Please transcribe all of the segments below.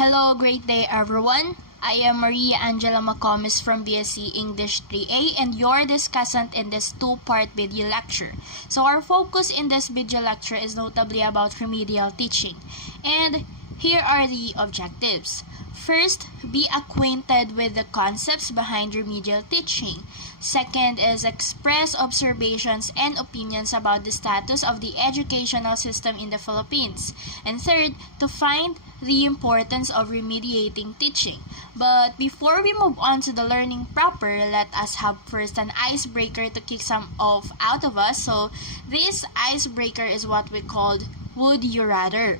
Hello, great day everyone. I am Maria Angela Macomis from BSc English 3A and your discussant in this two-part video lecture. So our focus in this video lecture is notably about remedial teaching. And here are the objectives. First, be acquainted with the concepts behind remedial teaching. Second is express observations and opinions about the status of the educational system in the Philippines. And third, to find the importance of remediating teaching. But before we move on to the learning proper, let us have first an icebreaker to kick some out of us. So this icebreaker is what we called Would You Rather.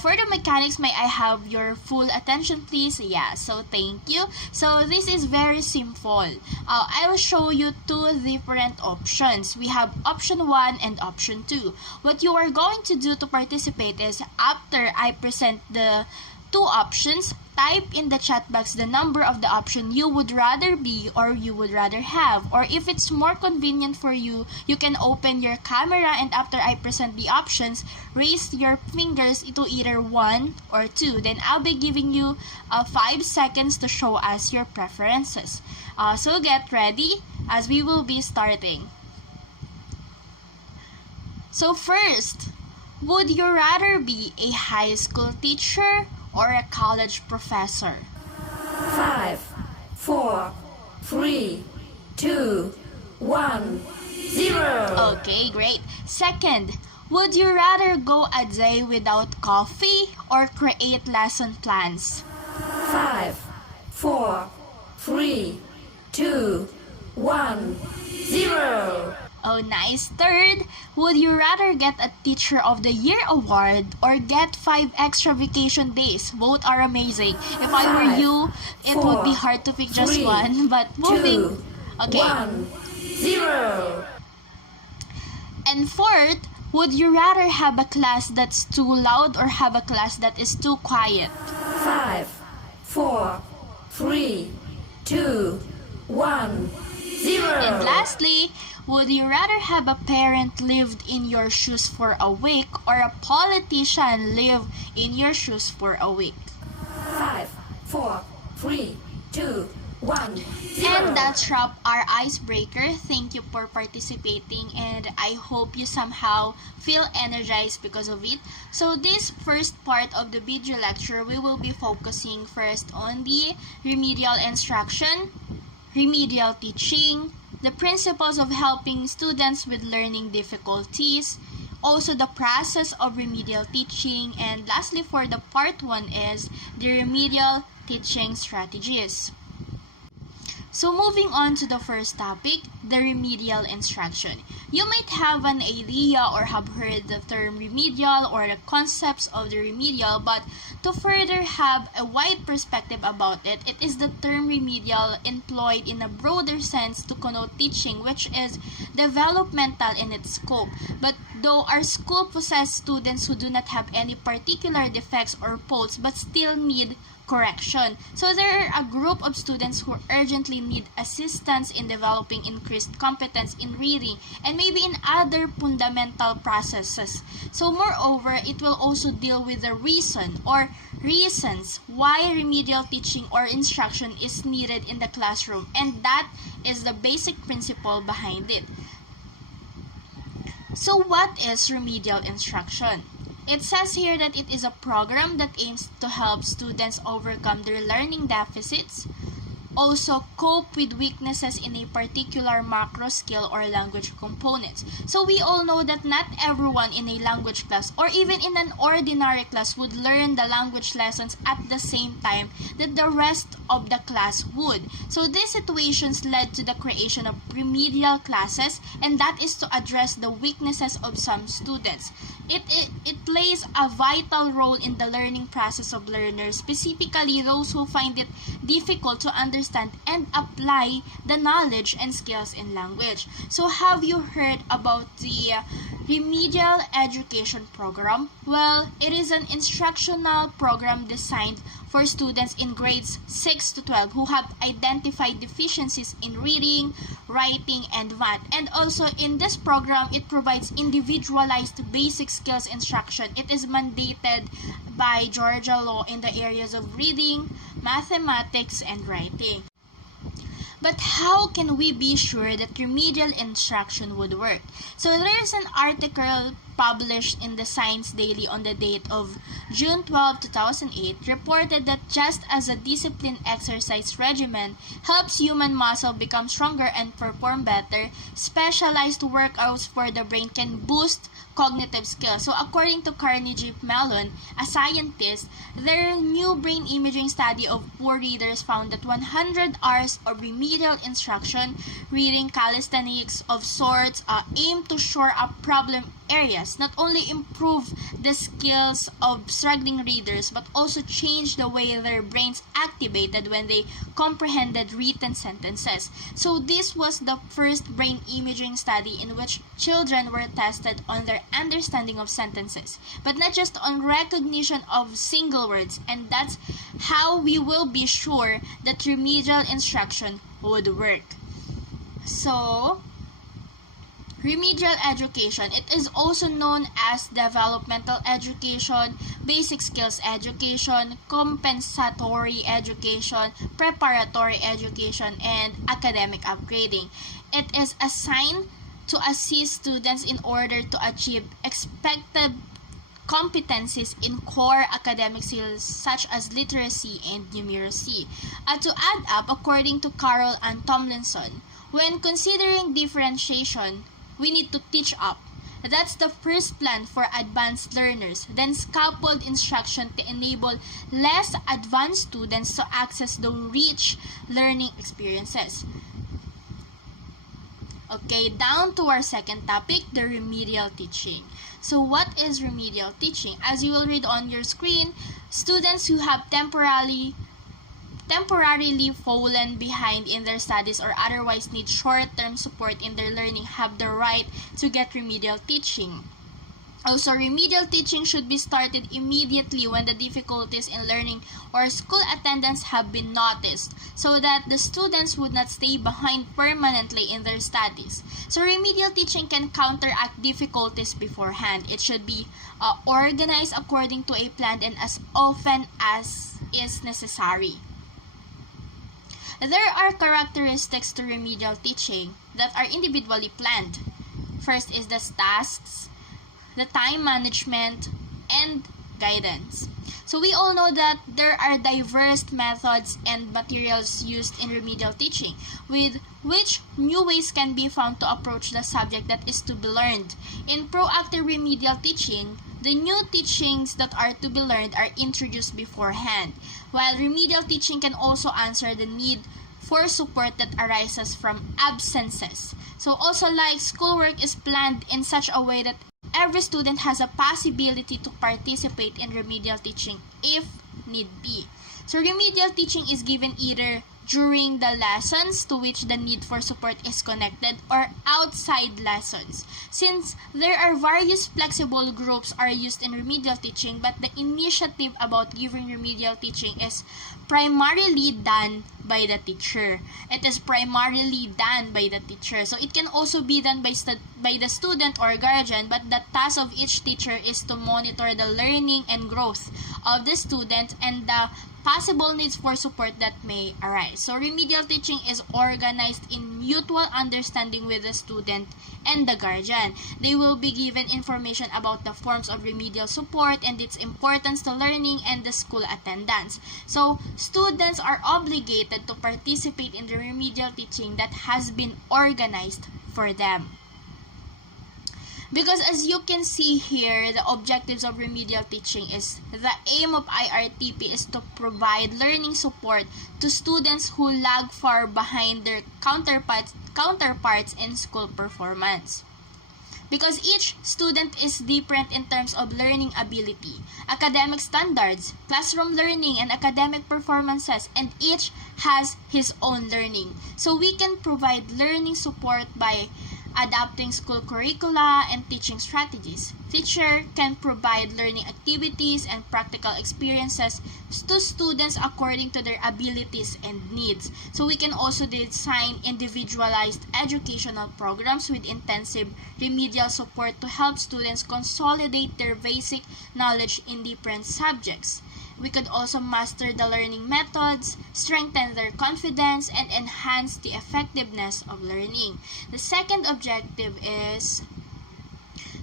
For the mechanics, may I have your full attention please? Yeah, so thank you. So this is very simple. I will show you two different options. We have option 1 and option 2. What you are going to do to participate is after I present the two options, type in the chat box the number of the option you would rather be or you would rather have. Or if it's more convenient for you, you can open your camera and after I present the options, raise your fingers to either 1 or 2. Then I'll be giving you 5 seconds to show us your preferences. So get ready as we will be starting. So first, would you rather be a high school teacher or a college professor? 5, 4, 3, 2, 1, 0. Okay, great. Second, would you rather go a day without coffee or create lesson plans? 5, 4, 3, 2, 1, 0. Oh, nice. Third, would you rather get a Teacher of the Year award or get 5 extra vacation days? Both are amazing. If I were you, it would be hard to pick just 3, one. But moving. 2, Okay. 1, 0. And fourth, would you rather have a class that's too loud or have a class that is too quiet? 5, 4, 3, 2, 1, 0. And lastly, would you rather have a parent lived in your shoes for a week or a politician live in your shoes for a week? 5, 4, 3, 2, 1, 0. And that's wrap our icebreaker. Thank you for participating and I hope you somehow feel energized because of it. So this first part of the video lecture, we will be focusing first on the remedial instruction, remedial teaching, the principles of helping students with learning difficulties, also the process of remedial teaching, and lastly for the part 1 is the remedial teaching strategies. So moving on to the first topic, the remedial instruction. You might have an idea or have heard the term remedial or the concepts of the remedial, but to further have a wide perspective about it, it is the term remedial employed in a broader sense to connote teaching, which is developmental in its scope. But though our school possesses students who do not have any particular defects or faults but still need correction. So there are a group of students who urgently need assistance in developing increased competence in reading and maybe in other fundamental processes. So moreover, it will also deal with the reason or reasons why remedial teaching or instruction is needed in the classroom, and that is the basic principle behind it. So what is remedial instruction? It says here that it is a program that aims to help students overcome their learning deficits, also cope with weaknesses in a particular macro skill or language components. So we all know that not everyone in a language class or even in an ordinary class would learn the language lessons at the same time that the rest of the class would. So these situations led to the creation of remedial classes, and that is to address the weaknesses of some students. It plays a vital role in the learning process of learners, specifically those who find it difficult to understand and apply the knowledge and skills in language. So have you heard about the Remedial Education Program? Well, it is an instructional program designed for students in grades 6 to 12 who have identified deficiencies in reading, writing, and math. And also in this program, it provides individualized basic skills instruction. It is mandated by Georgia law in the areas of reading, mathematics, and writing. But how can we be sure that remedial instruction would work? So there is an article published in the Science Daily on the date of June 12, 2008, reported that just as a disciplined exercise regimen helps human muscle become stronger and perform better, specialized workouts for the brain can boost cognitive skills. So according to Carnegie Mellon, a scientist, their new brain imaging study of poor readers found that 100 hours of remedial instruction, reading, calisthenics of sorts, aim to shore up problem areas, not only improve the skills of struggling readers, but also change the way their brains activated when they comprehended written sentences. So this was the first brain imaging study in which children were tested on their understanding of sentences, but not just on recognition of single words, and that's how we will be sure that remedial instruction would work. So, remedial education, it is also known as developmental education, basic skills education, compensatory education, preparatory education, and academic upgrading. It is assigned to assist students in order to achieve expected competencies in core academic skills such as literacy and numeracy. To add up, according to Carroll and Tomlinson, when considering differentiation, we need to teach up. That's the first plan for advanced learners, then scaffold instruction to enable less advanced students to access the rich learning experiences. Okay, down to our second topic, the remedial teaching. So what is remedial teaching? As you will read on your screen, students who have temporarily fallen behind in their studies or otherwise need short-term support in their learning have the right to get remedial teaching. Also, remedial teaching should be started immediately when the difficulties in learning or school attendance have been noticed, so that the students would not stay behind permanently in their studies. So remedial teaching can counteract difficulties beforehand. It should be organized according to a plan and as often as is necessary. There are characteristics to remedial teaching that are individually planned. First is the tasks, the time management, and guidance. So we all know that there are diverse methods and materials used in remedial teaching, with which new ways can be found to approach the subject that is to be learned. In proactive remedial teaching, the new teachings that are to be learned are introduced beforehand, while remedial teaching can also answer the need for support that arises from absences. So also, like, schoolwork is planned in such a way that every student has a possibility to participate in remedial teaching if need be. So remedial teaching is given either during the lessons to which the need for support is connected or outside lessons. Since there are various flexible groups are used in remedial teaching, but the initiative about giving remedial teaching is primarily done by the teacher. It is primarily done by the teacher. So it can also be done by the student or guardian, but the task of each teacher is to monitor the learning and growth of the student and the possible needs for support that may arise. So remedial teaching is organized in mutual understanding with the student and the guardian. They will be given information about the forms of remedial support and its importance to learning and the school attendance. So students are obligated to participate in the remedial teaching that has been organized for them. Because as you can see here, the objectives of remedial teaching is the aim of IRTP is to provide learning support to students who lag far behind their counterparts in school performance. Because each student is different in terms of learning ability, academic standards, classroom learning, and academic performances, and each has his own learning. So we can provide learning support by adapting school curricula and teaching strategies. Teacher can provide learning activities and practical experiences to students according to their abilities and needs. So we can also design individualized educational programs with intensive remedial support to help students consolidate their basic knowledge in different subjects. We could also master the learning methods, strengthen their confidence, and enhance the effectiveness of learning. The second objective is,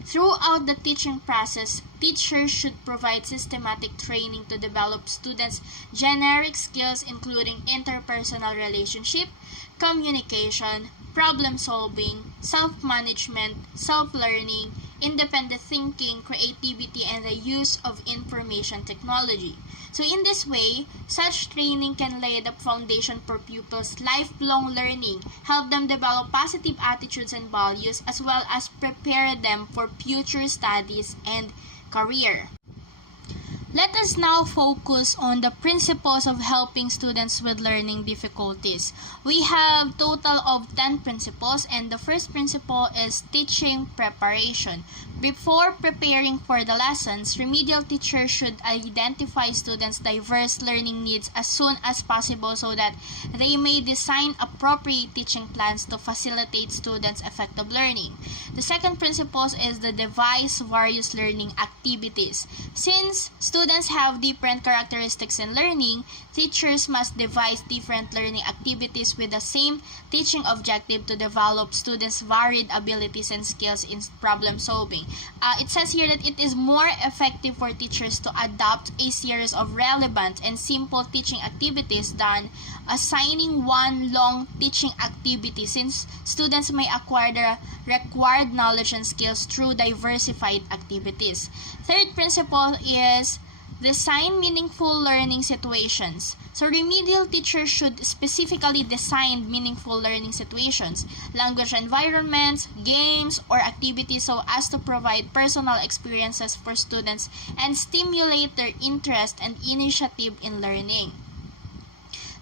throughout the teaching process, teachers should provide systematic training to develop students' generic skills including interpersonal relationship, communication, problem solving, self-management, self-learning, independent thinking, creativity, and the use of information technology. So in this way, such training can lay the foundation for pupils' lifelong learning, help them develop positive attitudes and values, as well as prepare them for future studies and career. Let us now focus on the principles of helping students with learning difficulties. We have total of 10 principles, and the first principle is teaching preparation. Before preparing for the lessons, remedial teachers should identify students' diverse learning needs as soon as possible so that they may design appropriate teaching plans to facilitate students' effective learning. The second principle is the devise various learning activities. Since students have different characteristics in learning, teachers must devise different learning activities with the same teaching objective to develop students' varied abilities and skills in problem solving. It says here that it is more effective for teachers to adopt a series of relevant and simple teaching activities than assigning one long teaching activity, since students may acquire the required knowledge and skills through diversified activities. Third principle is design meaningful learning situations. So remedial teachers should specifically design meaningful learning situations, language environments, games, or activities so as to provide personal experiences for students and stimulate their interest and initiative in learning.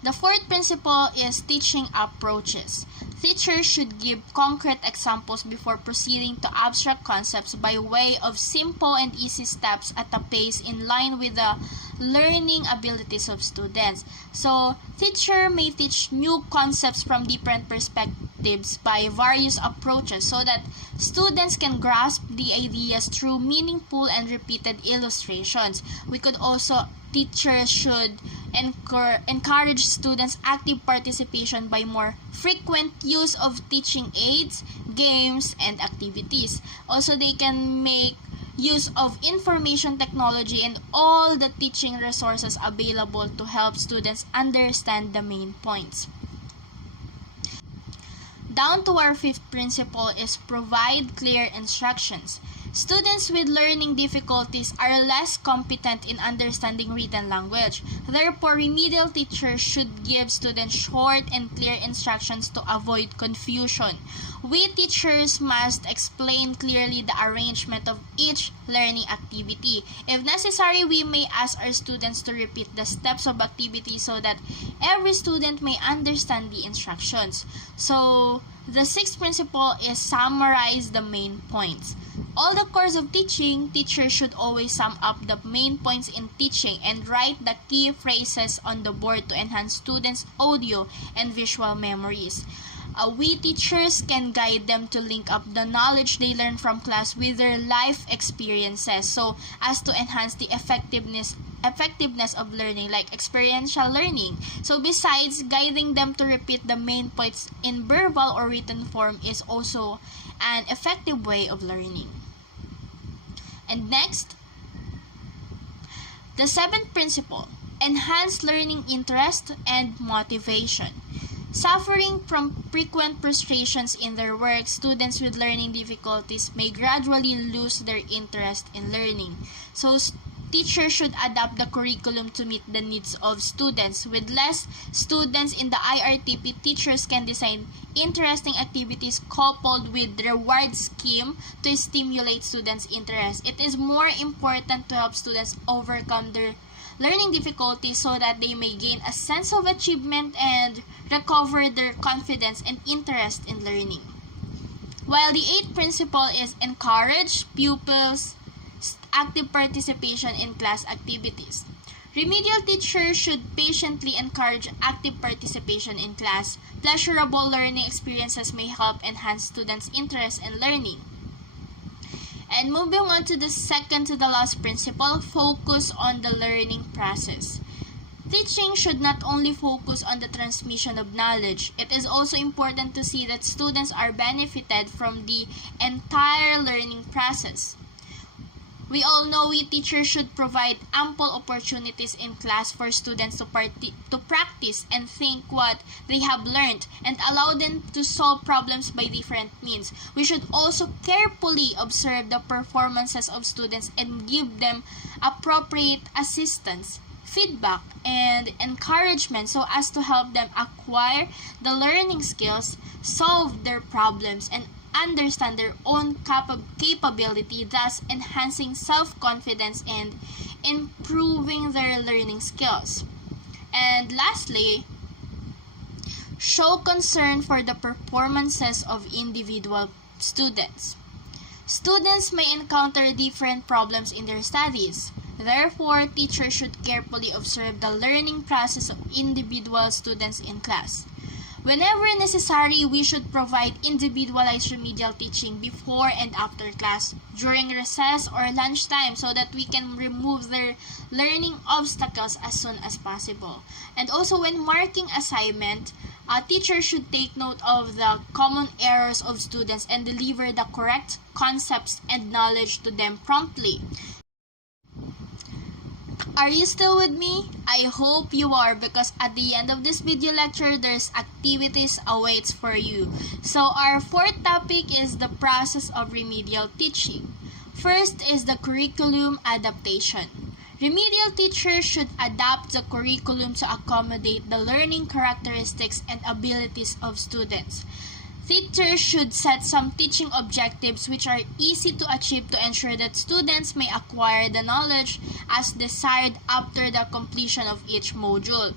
The fourth principle is teaching approaches. Teachers should give concrete examples before proceeding to abstract concepts by way of simple and easy steps at a pace in line with the learning abilities of students. So, teacher may teach new concepts from different perspectives by various approaches so that students can grasp the ideas through meaningful and repeated illustrations. We could also Teachers should encourage students' active participation by more frequent use of teaching aids, games, and activities. Also, they can make use of information technology and all the teaching resources available to help students understand the main points. Down to our fifth principle is provide clear instructions. Students with learning difficulties are less competent in understanding written language. Therefore, remedial teachers should give students short and clear instructions to avoid confusion. We teachers must explain clearly the arrangement of each learning activity. If necessary, we may ask our students to repeat the steps of activity so that every student may understand the instructions. So, the sixth principle is summarize the main points. All the course of teaching, teachers should always sum up the main points in teaching and write the key phrases on the board to enhance students' audio and visual memories. We teachers can guide them to link up the knowledge they learn from class with their life experiences so as to enhance the effectiveness of learning, like experiential learning. So besides guiding them to repeat the main points in verbal or written form is also an effective way of learning. And next, the seventh principle, enhance learning interest and motivation. Suffering from frequent frustrations in their work, students with learning difficulties may gradually lose their interest in learning. So, teachers should adapt the curriculum to meet the needs of students. With less students in the IRTP, teachers can design interesting activities coupled with reward scheme to stimulate students' interest. It is more important to help students overcome their learning difficulties so that they may gain a sense of achievement and recover their confidence and interest in learning. while the eighth principle is encourage pupils' active participation in class activities. Remedial teachers should patiently encourage active participation in class. Pleasurable learning experiences may help enhance students' interest in learning. And moving on to the second to the last principle, focus on the learning process. Teaching should not only focus on the transmission of knowledge. It is also important to see that students are benefited from the entire learning process. We all know we teachers should provide ample opportunities in class for students to practice and think what they have learned and allow them to solve problems by different means. We should also carefully observe the performances of students and give them appropriate assistance, feedback, and encouragement so as to help them acquire the learning skills, solve their problems, and understand their own capability, thus enhancing self-confidence and improving their learning skills. And lastly, show concern for the performances of individual students. Students may encounter different problems in their studies. Therefore, teachers should carefully observe the learning process of individual students in class. Whenever necessary, we should provide individualized remedial teaching before and after class, during recess or lunchtime, so that we can remove their learning obstacles as soon as possible. And also, when marking assignment, teachers should take note of the common errors of students and deliver the correct concepts and knowledge to them promptly. Are you still with me? I hope you are, because at the end of this video lecture, there's activities awaits for you. So our fourth topic is the process of remedial teaching. First is the curriculum adaptation. Remedial teachers should adapt the curriculum to accommodate the learning characteristics and abilities of students. Teachers should set some teaching objectives which are easy to achieve to ensure that students may acquire the knowledge as desired after the completion of each module.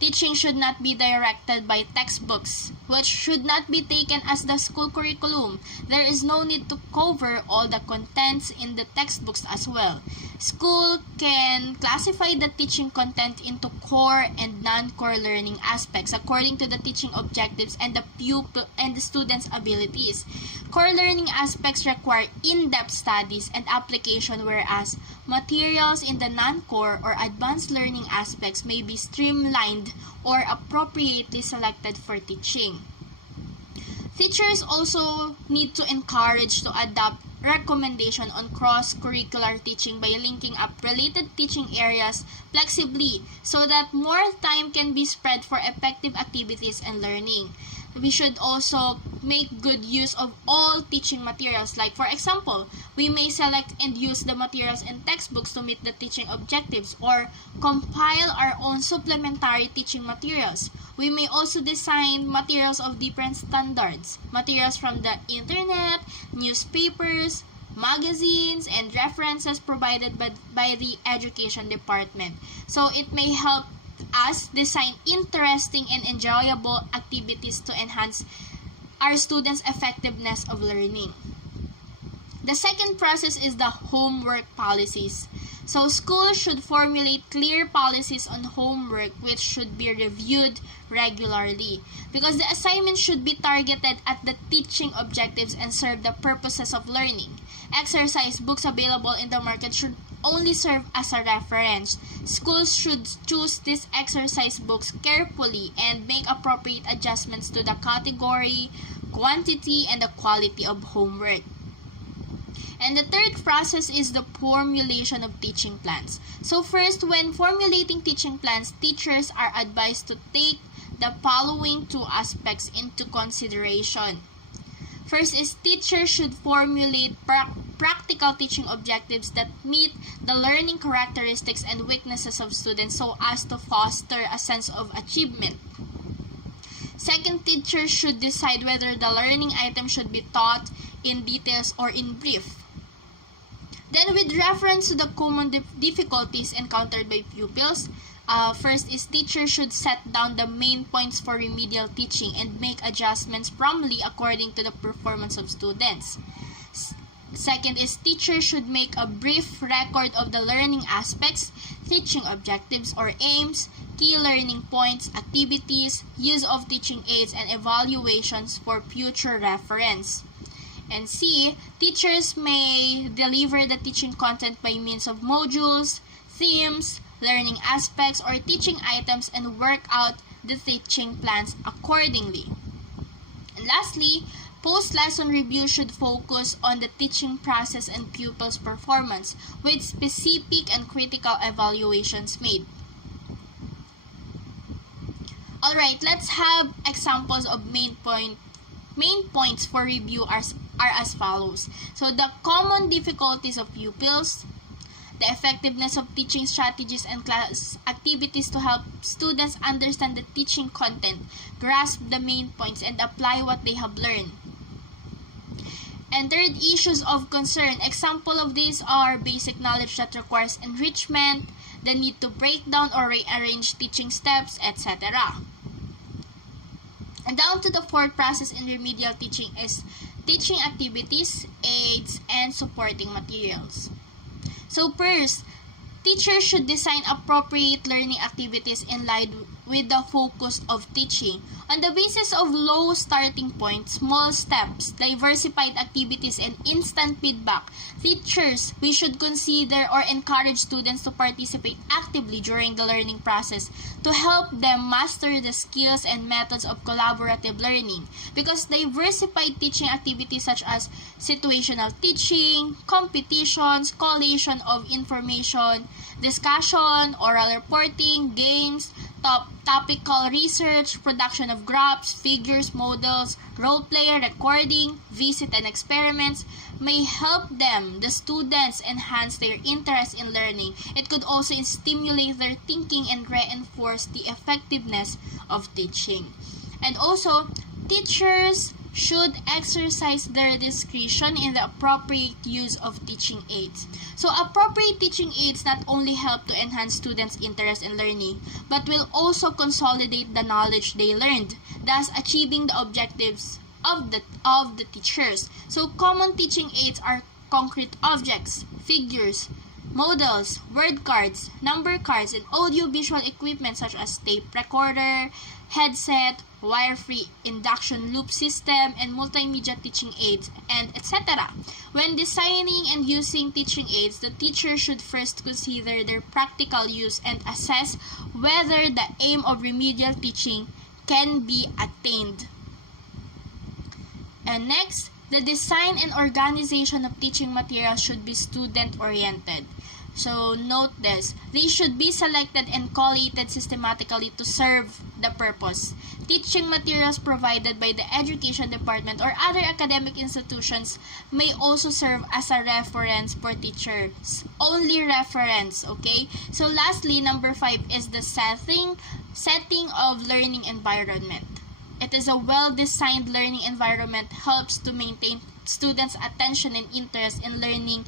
Teaching should not be directed by textbooks, which should not be taken as the school curriculum. There is no need to cover all the contents in the textbooks as well. School can classify the teaching content into core and non-core learning aspects according to the teaching objectives and the pupil and the student's abilities. Core learning aspects require in-depth studies and application, whereas materials in the non-core or advanced learning aspects may be streamlined or appropriately selected for teaching. Teachers also need to encourage to adopt recommendation on cross-curricular teaching by linking up related teaching areas flexibly so that more time can be spread for effective activities and learning. We should also make good use of all teaching materials. Like for example, we may select and use the materials in textbooks to meet the teaching objectives or compile our own supplementary teaching materials. We may also design materials of different standards, materials from the internet, newspapers, magazines, and references provided by the education department. So it may help us design interesting and enjoyable activities to enhance our students' effectiveness of learning. The second process is the homework policies. So schools should formulate clear policies on homework which should be reviewed regularly, because the assignment should be targeted at the teaching objectives and serve the purposes of learning. Exercise books available in the market should only serve as a reference. Schools should choose these exercise books carefully and make appropriate adjustments to the category, quantity, and the quality of homework. And the third process is the formulation of teaching plans. So first, when formulating teaching plans, teachers are advised to take the following two aspects into consideration. First is teachers should formulate practical teaching objectives that meet the learning characteristics and weaknesses of students so as to foster a sense of achievement. Second, teachers should decide whether the learning item should be taught in details or in brief. Then, with reference to the common difficulties encountered by pupils, First is teachers should set down the main points for remedial teaching and make adjustments promptly according to the performance of students. Second is teachers should make a brief record of the learning aspects, teaching objectives or aims, key learning points, activities, use of teaching aids, and evaluations for future reference. And C, teachers may deliver the teaching content by means of modules, themes, learning aspects, or teaching items and work out the teaching plans accordingly. And lastly, post-lesson review should focus on the teaching process and pupils' performance with specific and critical evaluations made. Alright, let's have examples of main points for review are as follows. So, the common difficulties of pupils, the effectiveness of teaching strategies and class activities to help students understand the teaching content, grasp the main points, and apply what they have learned. And third, issues of concern. Example of these are basic knowledge that requires enrichment, the need to break down or rearrange teaching steps, etc. And down to the fourth process in remedial teaching is teaching activities, aids, and supporting materials. So first, teachers should design appropriate learning activities in line with the focus of teaching. On the basis of low starting points, small steps, diversified activities, and instant feedback, teachers, we should consider or encourage students to participate actively during the learning process to help them master the skills and methods of collaborative learning. Because diversified teaching activities such as situational teaching, competitions, collation of information, discussion, oral reporting, games, topical research, production of graphs, figures, models, role player, recording, visit, and experiments may help them, the students, enhance their interest in learning. It could also stimulate their thinking and reinforce the effectiveness of teaching. And also, teachers should exercise their discretion in the appropriate use of teaching aids. So, appropriate teaching aids not only help to enhance students' interest in learning, but will also consolidate the knowledge they learned, thus achieving the objectives of the teachers. So, common teaching aids are concrete objects, figures, models, word cards, number cards, and audio-visual equipment such as tape recorder, headset, wire-free induction loop system, and multimedia teaching aids, and etc. When designing and using teaching aids, the teacher should first consider their practical use and assess whether the aim of remedial teaching can be attained. And next, the design and organization of teaching materials should be student-oriented. So, note this. They should be selected and collated systematically to serve the purpose. Teaching materials provided by the Education Department or other academic institutions may also serve as a reference for teachers. Only reference, okay? So, lastly, number 5 is the setting of learning environment. It is a well-designed learning environment helps to maintain students' attention and interest in learning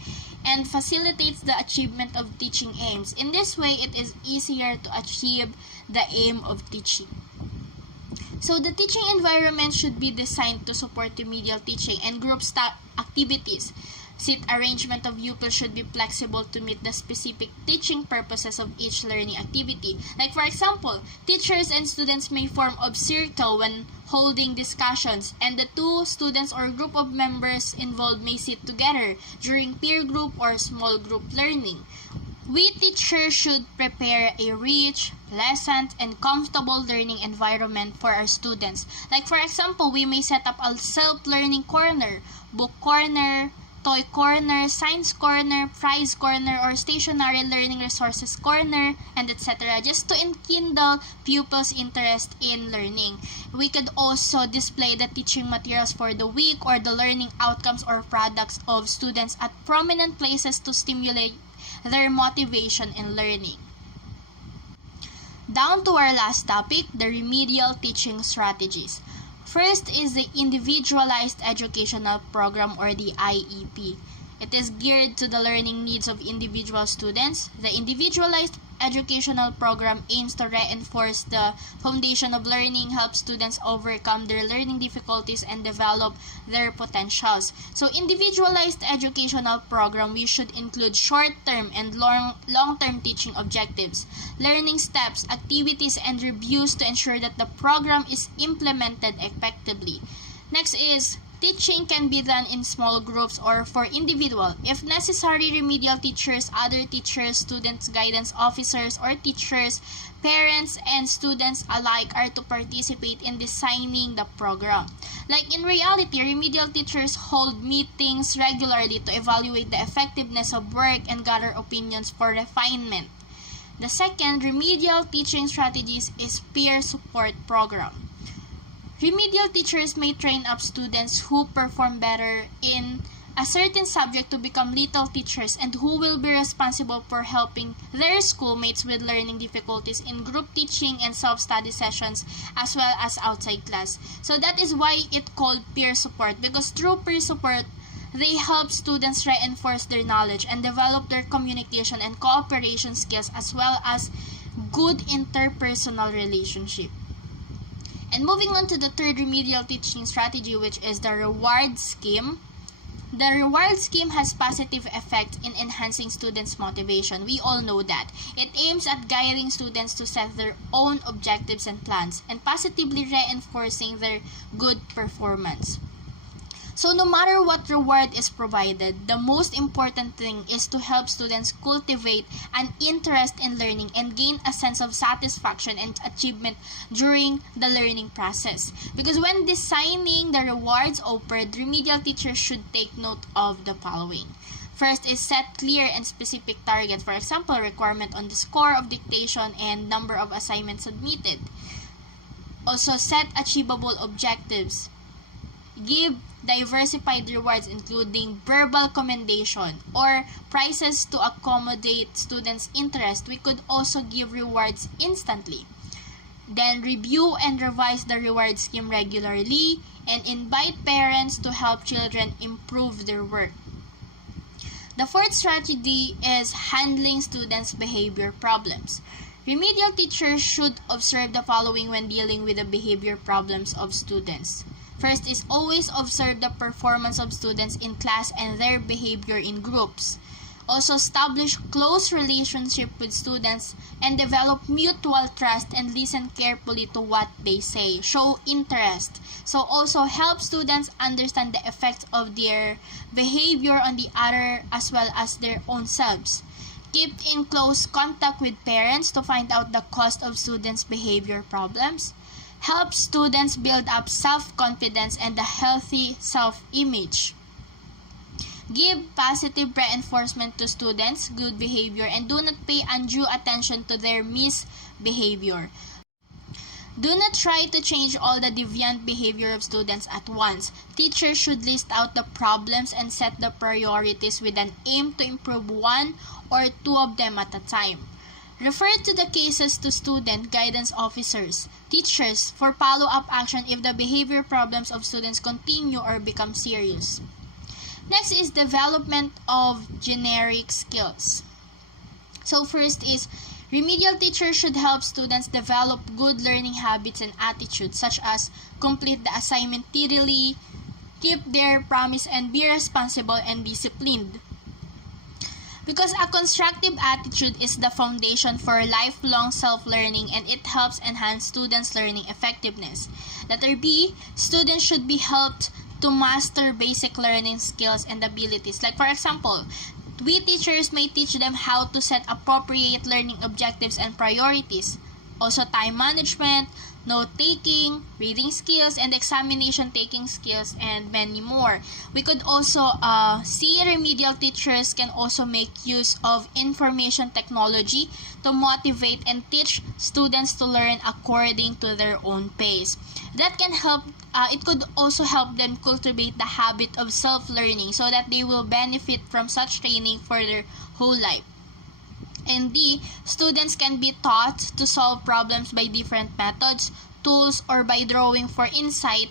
and facilitates the achievement of teaching aims. In this way, it is easier to achieve the aim of teaching. So, the teaching environment should be designed to support remedial teaching and group activities. Seat arrangement of pupils should be flexible to meet the specific teaching purposes of each learning activity. Like for example, teachers and students may form a circle when holding discussions, and the two students or group of members involved may sit together during peer group or small group learning. We teachers should prepare a rich, pleasant, and comfortable learning environment for our students. Like for example, we may set up a self-learning corner, book corner, toy corner, science corner, prize corner, or stationary learning resources corner, and etc. just to enkindle pupils' interest in learning. We could also display the teaching materials for the week or the learning outcomes or products of students at prominent places to stimulate their motivation in learning. Down to our last topic, the remedial teaching strategies. First is the Individualized Educational Program or the IEP. It is geared to the learning needs of individual students. The individualized educational program aims to reinforce the foundation of learning, help students overcome their learning difficulties, and develop their potentials. So individualized educational program, we should include short-term and long-term teaching objectives, learning steps, activities, and reviews to ensure that the program is implemented effectively. Next is teaching can be done in small groups or for individual. If necessary, remedial teachers, other teachers, students, guidance officers, or teachers, parents, and students alike are to participate in designing the program. Like in reality, remedial teachers hold meetings regularly to evaluate the effectiveness of work and gather opinions for refinement. The second remedial teaching strategies is peer support program. Remedial teachers may train up students who perform better in a certain subject to become little teachers and who will be responsible for helping their schoolmates with learning difficulties in group teaching and self-study sessions as well as outside class. So that is why it's called peer support, because through peer support, they help students reinforce their knowledge and develop their communication and cooperation skills as well as good interpersonal relationship. And moving on to the third remedial teaching strategy, which is the reward scheme. The reward scheme has positive effect in enhancing students' motivation. We all know that. It aims at guiding students to set their own objectives and plans and positively reinforcing their good performance. So no matter what reward is provided, the most important thing is to help students cultivate an interest in learning and gain a sense of satisfaction and achievement during the learning process. Because when designing the rewards offered, remedial teachers should take note of the following. First is set clear and specific targets. For example, requirement on the score of dictation and number of assignments submitted. Also, set achievable objectives. Give diversified rewards including verbal commendation or prizes to accommodate students' interest. We could also give rewards instantly. Then review and revise the reward scheme regularly and invite parents to help children improve their work. The fourth strategy is handling students' behavior problems. Remedial teachers should observe the following when dealing with the behavior problems of students. First is always observe the performance of students in class and their behavior in groups. Also establish close relationship with students and develop mutual trust and listen carefully to what they say. Show interest. So also help students understand the effects of their behavior on the other as well as their own selves. Keep in close contact with parents to find out the cause of students' behavior problems. Help students build up self-confidence and a healthy self-image. Give positive reinforcement to students' good behavior and do not pay undue attention to their misbehavior. Do not try to change all the deviant behavior of students at once. Teachers should list out the problems and set the priorities with an aim to improve one or two of them at a time. Refer to the cases to student guidance officers, teachers for follow-up action if the behavior problems of students continue or become serious. Next is development of generic skills. So first is remedial teachers should help students develop good learning habits and attitudes such as complete the assignment thoroughly, keep their promise, and be responsible and disciplined. Because a constructive attitude is the foundation for lifelong self-learning and it helps enhance students' learning effectiveness. Letter B, students should be helped to master basic learning skills and abilities. Like for example, we teachers may teach them how to set appropriate learning objectives and priorities. Also time management, note-taking, reading skills, and examination taking skills, and many more. We could also see remedial teachers can also make use of information technology to motivate and teach students to learn according to their own pace. That can help, it could also help them cultivate the habit of self-learning so that they will benefit from such training for their whole life. And D, students can be taught to solve problems by different methods, tools, or by drawing for insight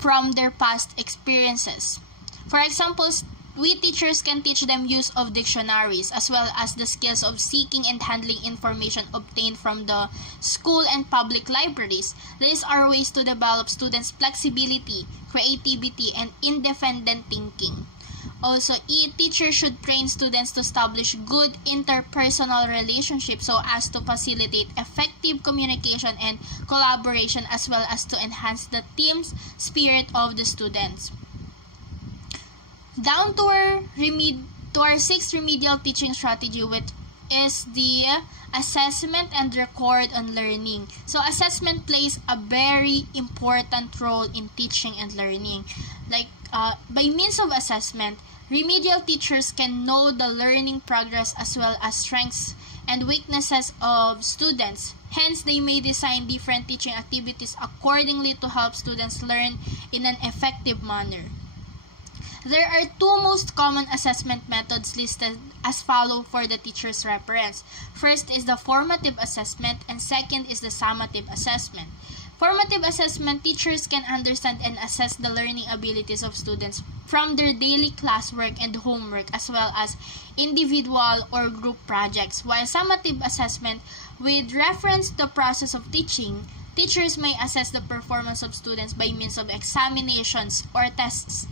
from their past experiences. For example, we teachers can teach them use of dictionaries as well as the skills of seeking and handling information obtained from the school and public libraries. These are ways to develop students' flexibility, creativity, and independent thinking. Also, teachers should train students to establish good interpersonal relationships so as to facilitate effective communication and collaboration as well as to enhance the team's spirit of the students. Down to our sixth remedial teaching strategy, which is the assessment and record on learning. So assessment plays a very important role in teaching and learning. By means of assessment, remedial teachers can know the learning progress as well as strengths and weaknesses of students. Hence, they may design different teaching activities accordingly to help students learn in an effective manner. There are two most common assessment methods listed as follow for the teacher's reference. First is the formative assessment and second is the summative assessment. Formative assessment, teachers can understand and assess the learning abilities of students from their daily classwork and homework as well as individual or group projects, while summative assessment, with reference to the process of teaching, teachers may assess the performance of students by means of examinations or tests.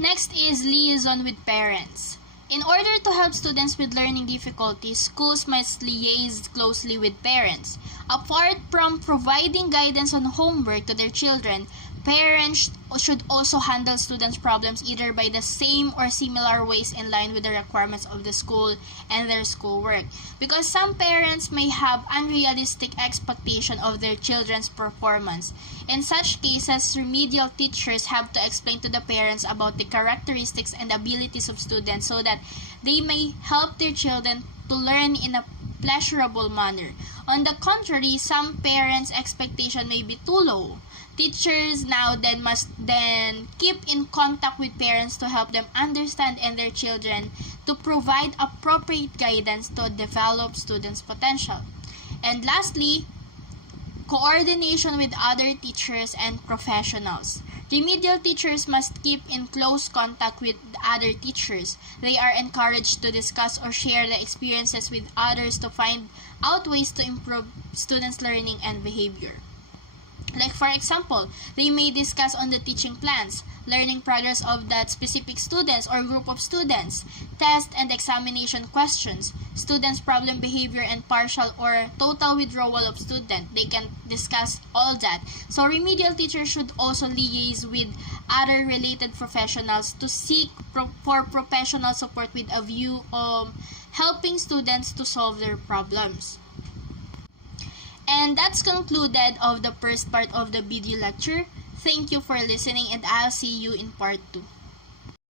Next is liaison with parents. In order to help students with learning difficulties, schools must liaise closely with parents. Apart from providing guidance on homework to their children, parents should also handle students' problems either by the same or similar ways in line with the requirements of the school and their schoolwork. Because some parents may have unrealistic expectation of their children's performance. In such cases, remedial teachers have to explain to the parents about the characteristics and abilities of students so that they may help their children to learn in a pleasurable manner. On the contrary, some parents' expectation may be too low. Teachers now must keep in contact with parents to help them understand and their children to provide appropriate guidance to develop students' potential. And lastly, coordination with other teachers and professionals. Remedial teachers must keep in close contact with other teachers. They are encouraged to discuss or share the experiences with others to find out ways to improve students' learning and behavior. Like for example, they may discuss on the teaching plans, learning progress of that specific students or group of students, test and examination questions, students' problem behavior and partial or total withdrawal of student. They can discuss all that. So remedial teachers should also liaise with other related professionals to seek for professional support with a view of helping students to solve their problems. And that's concluded of the first part of the video lecture. Thank you for listening and I'll see you in part 2.